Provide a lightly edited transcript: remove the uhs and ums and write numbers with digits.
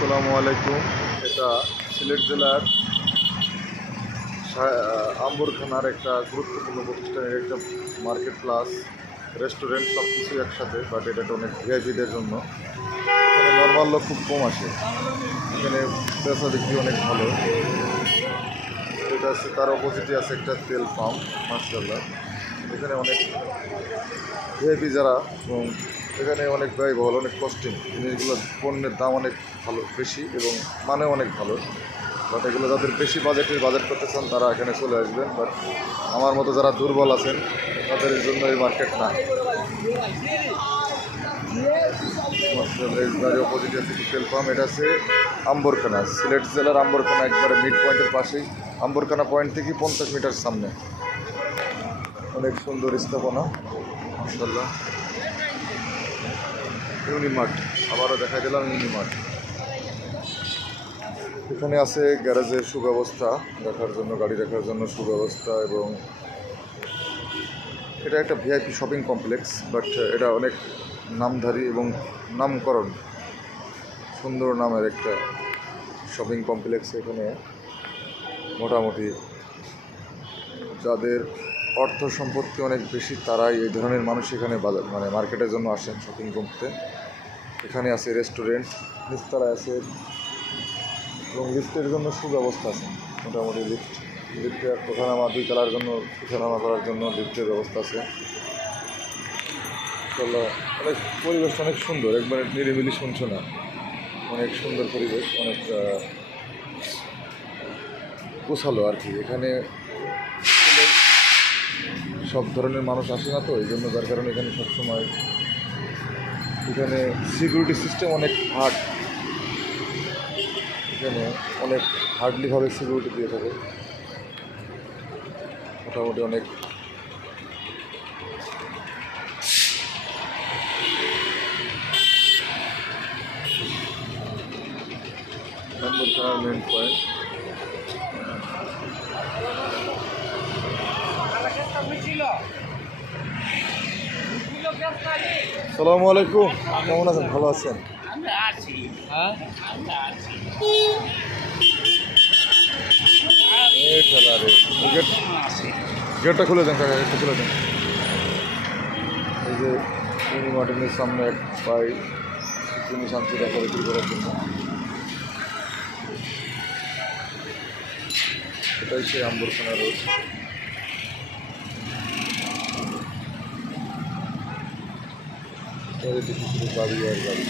আসসালামু আলাইকুম। এটা সিলেট জেলার আম্বরখানার একটা গুরুত্বপূর্ণ প্রতিষ্ঠানের একটা মার্কেট প্লাস রেস্টুরেন্ট, সব কিছু একসাথে। বাট এটা অনেক ভিআইপিদের জন্য। এখানে নর্মাল লোক খুব কম আসে। এখানে বেচা বিক্রি অনেক ভালো। এটা আছে, তার অপোজিটে আছে একটা তেল পাম্প। মাশাআল্লাহ, এখানে অনেক ভিআইপি যারা, এবং এখানে অনেক ব্যয়বহুল, অনেক কস্টিং জিনিসগুলো, পণ্যের দাম অনেক ভালো, বেশি, এবং মানে অনেক ভালো। বাট এগুলো যাদের বেশি বাজেট করতে চান তারা এখানে চলে আসবেন। বাট আমার মতো যারা দুর্বল আছেন তাদের জন্য এই মার্কেট না। অপোজিট আছে তেল পাম্প। এটা আছে আম্বরখানা, সিলেট জেলার আম্বরখানা, একবারে মিড পয়েন্টের পাশেই। আম্বরখানা পয়েন্ট থেকে 50 মিটার সামনে। অনেক সুন্দর স্থাপনা, মাশাআল্লাহ। ইউনিমার্ট, আবারও দেখা দিলাম ইউনিমার্ট। এখানে আছে গ্যারেজের সুব্যবস্থা, রাখার জন্য, গাড়ি রাখার জন্য সুব্যবস্থা, এবং এটা একটা ভিআইপি শপিং কমপ্লেক্স। বাট এটা অনেক নামধারী এবং নামকরণ, সুন্দর নামের একটা শপিং কমপ্লেক্স। এখানে মোটামুটি যাদের অর্থ সম্পত্তি অনেক বেশি তারাই এই ধরনের মানুষ এখানে মার্কেটের জন্য আসেন শপিং করতে। এখানে আছে রেস্টুরেন্ট, নিচতলায় আছে, এবং লিফটের জন্য সুব্যবস্থা আছে। মোটামুটি লিফটে ওঠানামা, 2 তলার জন্য ওঠানামা করার জন্য লিফটের ব্যবস্থা আছে। অনেক পরিবেশটা অনেক সুন্দর, একবারে নিরিবিলি, শুনছো না, অনেক সুন্দর পরিবেশ, অনেক গোছালো আর কি। এখানে সব ধরনের মানুষ আসে না, তো এই জন্য, যার কারণে এখানে সবসময় এখানে সিকিউরিটি সিস্টেম অনেক হার্ড। এখানে অনেক হার্ডলিভাবে সিকিউরিটি দিয়ে থাকে। মোটামুটি অনেক আম্বরখানার মেন পয়েন্ট। আসসালামু আলাইকুম, কেমন আছেন? ভালো আছেন? গেটটা খুলে দেন কাকা, গেটটা খুলে দেন। এই যে ইউনিমার্টিনের সামনে এক ভাই জিনিস আনছে দেখা বিক্রি করার জন্য। এটাই সেই আম্বরখানা রোড। শুধু গাড়ি আর গাড়ি।